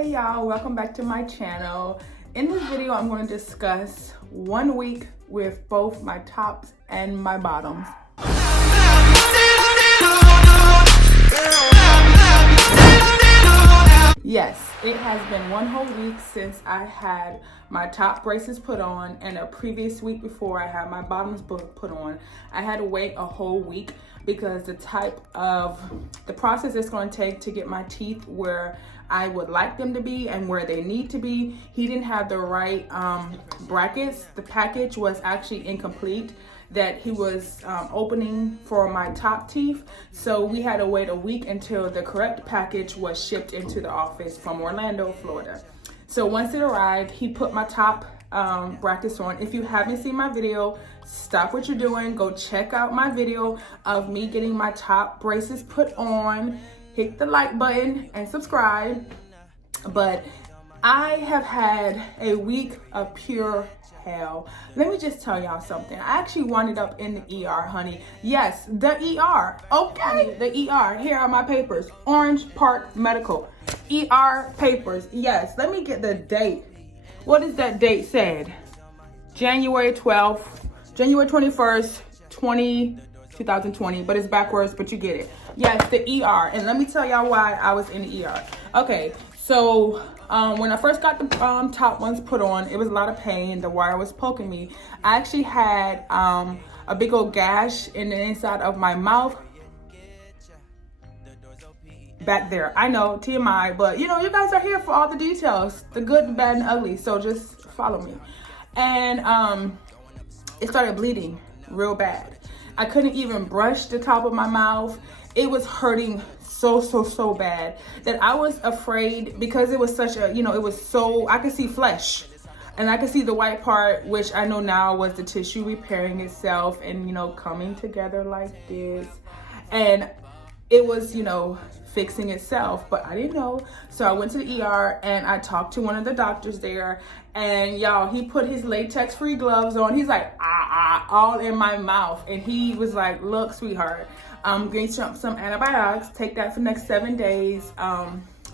Hey y'all, welcome back to my channel. In this video, I'm going to discuss 1 week with both my tops and my bottoms. Yes, it has been 1 whole week since I had my top braces put on, and a previous week before I had my bottoms put on. I had to wait a whole week because the process it's going to take to get my teeth where I would like them to be and where they need to be. He didn't have the right brackets. The package was actually incomplete that he was opening for my top teeth. So we had to wait a week until the correct package was shipped into the office from Orlando, Florida. So once it arrived, he put my top brackets on. If you haven't seen my video, stop what you're doing. Go check out my video of me getting my top braces put on. Hit the like button and subscribe. But I have had a week of pure hell. Let me just tell y'all something. I actually wound up in the ER, honey. Yes, the ER. Okay, the ER. Here are my papers. Orange Park Medical. ER papers. Yes, let me get the date. What is that date said? January 12th, January 21st, 2020, but it's backwards, but you get it. Yes, the ER. And let me tell y'all why I was in the ER. Okay, so when I first got the top ones put on, it was a lot of pain. The wire was poking me. I actually had a big old gash in the inside of my mouth. Back there. I know, TMI, but you know, you guys are here for all the details, the good, the bad, and ugly, so just follow me. And it started bleeding real bad. I couldn't even brush the top of my mouth. It was hurting so bad that I was afraid, because it was such a, you know, it was so, I could see flesh and I could see the white part, which I know now was the tissue repairing itself and, you know, coming together like this. And it was, you know, fixing itself, but I didn't know. So I went to the ER and I talked to one of the doctors there, and y'all, he put his latex free gloves on. He's like, all in my mouth. And he was like, look, sweetheart, I'm going to some antibiotics, take that for the next 7 days.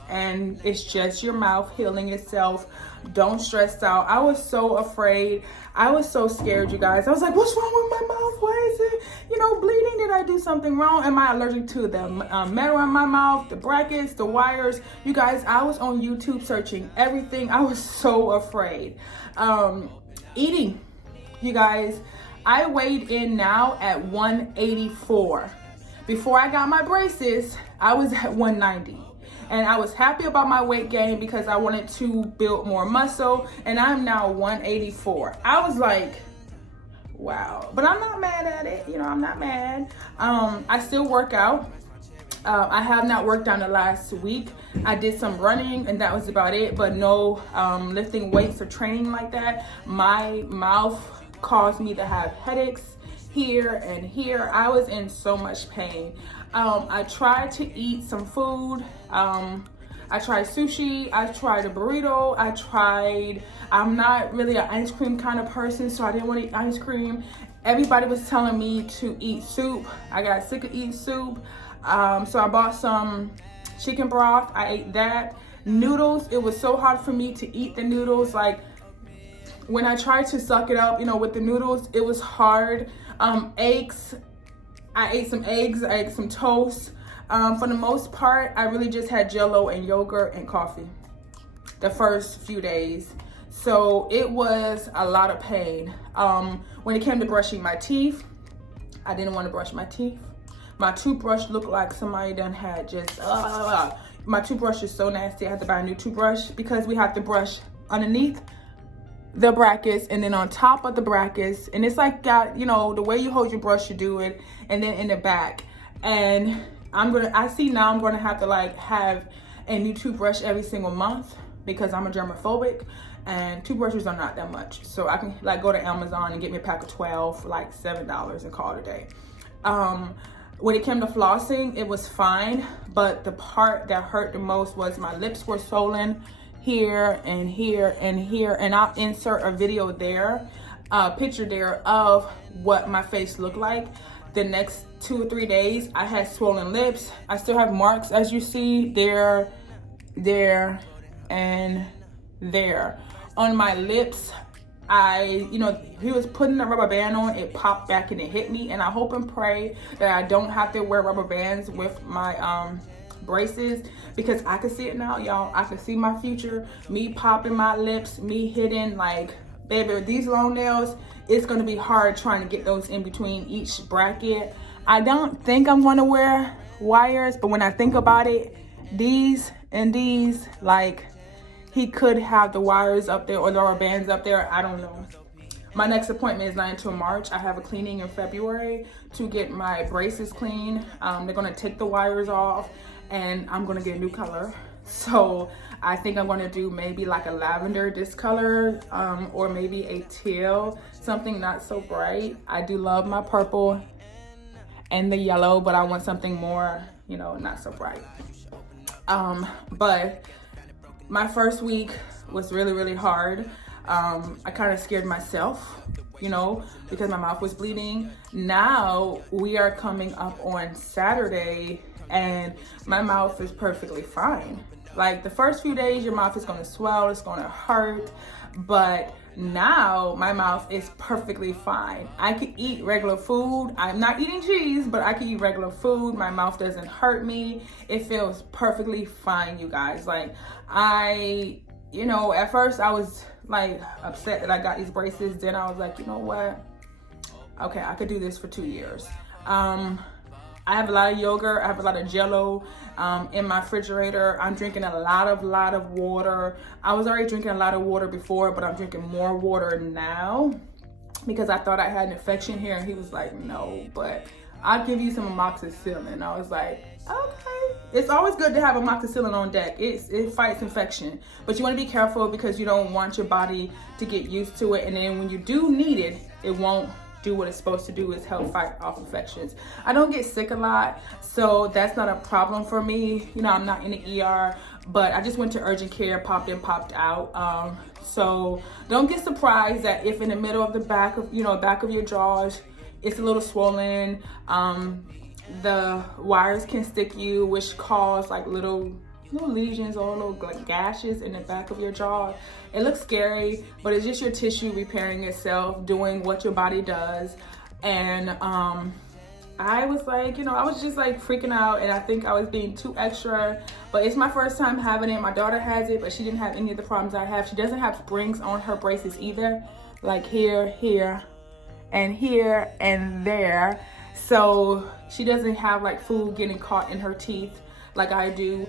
And it's just your mouth healing itself. Don't stress out. I was so afraid. I was so scared, you guys. I was like, what's wrong with my mouth? Why is it, you know, bleeding? Did I do something wrong? Am I allergic to the metal in my mouth, the brackets, the wires? You guys, I was on YouTube searching everything. I was so afraid. Eating, you guys, I weighed in now at 184. Before I got my braces, I was at 190. And I was happy about my weight gain because I wanted to build more muscle, and I'm now 184. I was like, wow, but I'm not mad at it. You know, I'm not mad. I still work out. I have not worked out the last week. I did some running and that was about it, but no lifting weights or training like that. My mouth caused me to have headaches here and here. I was in so much pain. I tried to eat some food. I tried sushi. I tried a burrito. I'm not really an ice cream kind of person, so I didn't want to eat ice cream. Everybody was telling me to eat soup. I got sick of eating soup. So I bought some chicken broth. I ate that. Noodles, it was so hard for me to eat the noodles. Like, when I tried to suck it up, you know, with the noodles, it was hard. Eggs, I ate some eggs, I ate some toast. For the most part, I really just had Jell-O and yogurt and coffee the first few days. So it was a lot of pain. When it came to brushing my teeth, I didn't want to brush my teeth. My toothbrush looked like somebody done had just, my toothbrush is so nasty. I had to buy a new toothbrush because we have to brush underneath the brackets and then on top of the brackets, and it's like, got, you know, the way you hold your brush, you do it, and then in the back. And I see now I'm gonna have to like have a new toothbrush every single month because I'm a germophobic, and toothbrushes are not that much. So I can like go to Amazon and get me a pack of 12 for like $7 and call it a day. When it came to flossing, it was fine, but the part that hurt the most was my lips were swollen here and here and here, and I'll insert a video there, a picture there of what my face looked like. The next 2 or 3 days, I had swollen lips. I still have marks, as you see. They're and there. On my lips, he was putting the rubber band on, it popped back and it hit me, and I hope and pray that I don't have to wear rubber bands with my braces, because I can see it now, y'all. I can see my future, me popping my lips, me hitting, like, baby, with these long nails, it's gonna be hard trying to get those in between each bracket. I don't think I'm gonna wear wires, but when I think about it, these and these, like, he could have the wires up there or the rubber bands up there. I don't know. My next appointment is not until March. I have a cleaning in February to get my braces clean. They're gonna take the wires off and I'm gonna get a new color. So I think I'm gonna do maybe like a lavender, this color, or maybe a teal, something not so bright. I do love my purple and the yellow, but I want something more, you know, not so bright. But my first week was really, really hard. I kind of scared myself, you know, because my mouth was bleeding. Now we are coming up on Saturday and my mouth is perfectly fine. Like the first few days, your mouth is gonna swell, it's gonna hurt, but now my mouth is perfectly fine. I can eat regular food. I'm not eating cheese, but I can eat regular food. My mouth doesn't hurt me. It feels perfectly fine, you guys. Like you know, at first I was like upset that I got these braces. Then I was like, you know what? Okay, I could do this for 2 years. I have a lot of yogurt. I have a lot of Jell-O in my refrigerator. I'm drinking a lot of water. I was already drinking a lot of water before, but I'm drinking more water now because I thought I had an infection here. And he was like, no, but I'll give you some amoxicillin. I was like, okay. It's always good to have amoxicillin on deck. It fights infection, but you want to be careful because you don't want your body to get used to it. And then when you do need it, it won't do what it's supposed to do, is help fight off infections. I don't get sick a lot, so that's not a problem for me. You know, I'm not in the ER, but I just went to urgent care, popped in, popped out. So don't get surprised that if in the middle of the back of your jaws, it's a little swollen. The wires can stick you, which cause like little lesions or little like gashes in the back of your jaw. It looks scary, but it's just your tissue repairing itself, doing what your body does. And I was like, you know, I was just like freaking out, and I think I was being too extra, but it's my first time having it. My daughter has it, but she didn't have any of the problems I have. She doesn't have springs on her braces either, like here, and there. So she doesn't have like food getting caught in her teeth like I do.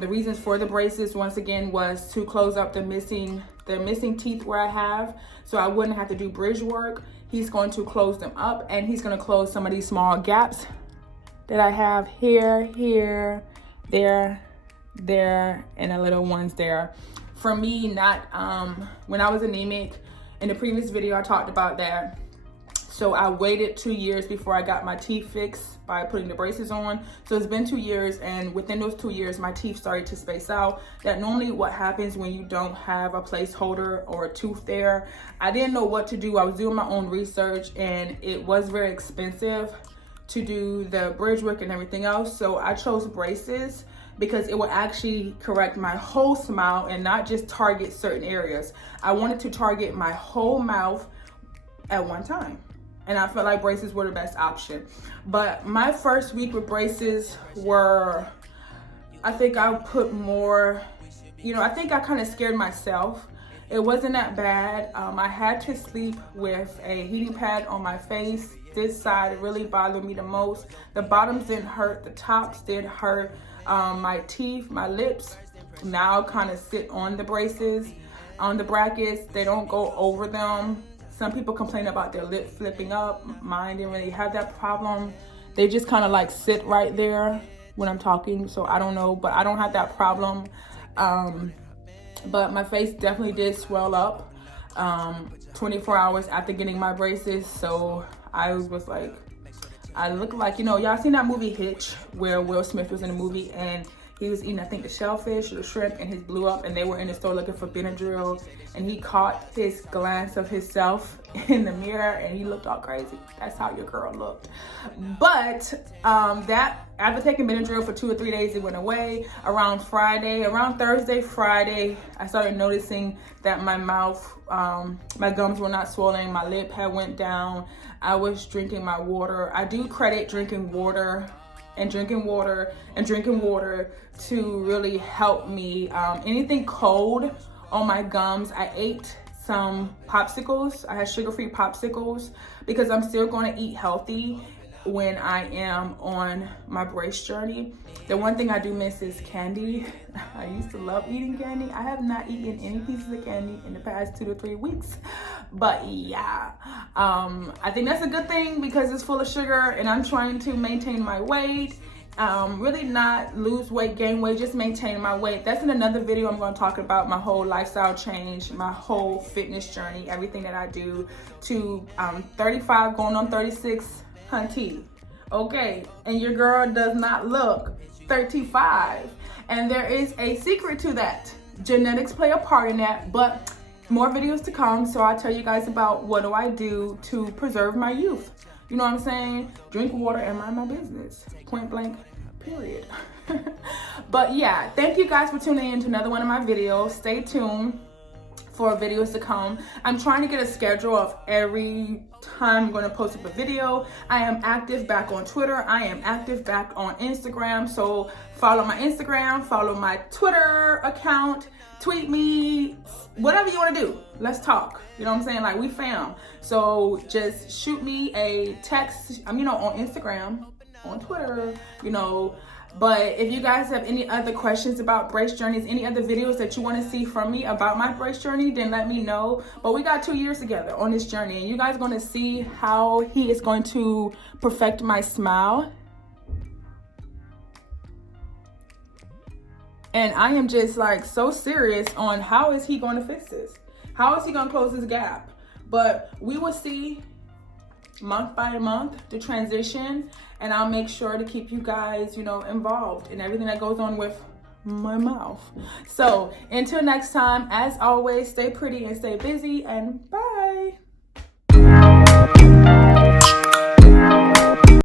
The reasons for the braces, once again, was to close up the missing teeth where I have, so I wouldn't have to do bridge work. He's going to close them up, and he's going to close some of these small gaps that I have here, there, and the little ones there. For me, not when I was anemic, in the previous video I talked about that. So I waited 2 years before I got my teeth fixed by putting the braces on. So it's been 2 years, and within those 2 years, my teeth started to space out. That normally what happens when you don't have a placeholder or a tooth there. I didn't know what to do. I was doing my own research, and it was very expensive to do the bridge work and everything else. So I chose braces because it would actually correct my whole smile and not just target certain areas. I wanted to target my whole mouth at one time. And I felt like braces were the best option. But my first week with braces were, I think I put more, you know, I think I kind of scared myself. It wasn't that bad. I had to sleep with a heating pad on my face. This side really bothered me the most. The bottoms didn't hurt, the tops did hurt. My teeth, my lips now kind of sit on the braces, on the brackets. They don't go over them. Some people complain about their lip flipping up. Mine didn't really have that problem. They just kind of like sit right there when I'm talking. So I don't know, but I don't have that problem. But my face definitely did swell up 24 hours after getting my braces. So I was like, I look like, you know, y'all seen that movie Hitch where Will Smith was in the movie and He was eating, I think, the shellfish or the shrimp, and his blew up, and they were in the store looking for Benadryl, and he caught his glance of himself in the mirror, and he looked all crazy. That's how your girl looked. But that, after taking Benadryl for 2 or 3 days, it went away. Around Thursday, Friday, I started noticing that my mouth, my gums were not swollen, my lip had went down. I was drinking my water. I do credit drinking water to really help me. Anything cold on my gums. I ate some popsicles. I had sugar-free popsicles because I'm still going to eat healthy when I am on my brace journey. The one thing I do miss is candy. I used to love eating candy. I have not eaten any pieces of candy in the past 2 to 3 weeks. But yeah, I think that's a good thing because it's full of sugar, and I'm trying to maintain my weight. Really not lose weight, gain weight, just maintain my weight. That's in another video. I'm going to talk about my whole lifestyle change, my whole fitness journey, everything that I do to 35 going on 36, hunty. Okay, and your girl does not look 35. And there is a secret to that. Genetics play a part in that, but more videos to come. So I'll tell you guys about what do I do to preserve my youth. You know what I'm saying? Drink water and mind my business. Point blank, period. But yeah, thank you guys for tuning in to another one of my videos. Stay tuned for videos to come. I'm trying to get a schedule of every time I'm going to post up a video. I am active back on Twitter. I am active back on Instagram. So follow my Instagram, follow my Twitter account, tweet me, whatever you want to do. Let's talk. You know what I'm saying? Like, we fam. So just shoot me a text, on Instagram, on Twitter, But if you guys have any other questions about brace journeys, any other videos that you want to see from me about my brace journey, then let me know. But we got 2 years together on this journey, and you guys are going to see how he is going to perfect my smile. And I am just like so serious on how is he going to fix this? How is he going to close this gap? But we will see month by month the transition, and I'll make sure to keep you guys, involved in everything that goes on with my mouth. So until next time, as always, stay pretty and stay busy, and bye.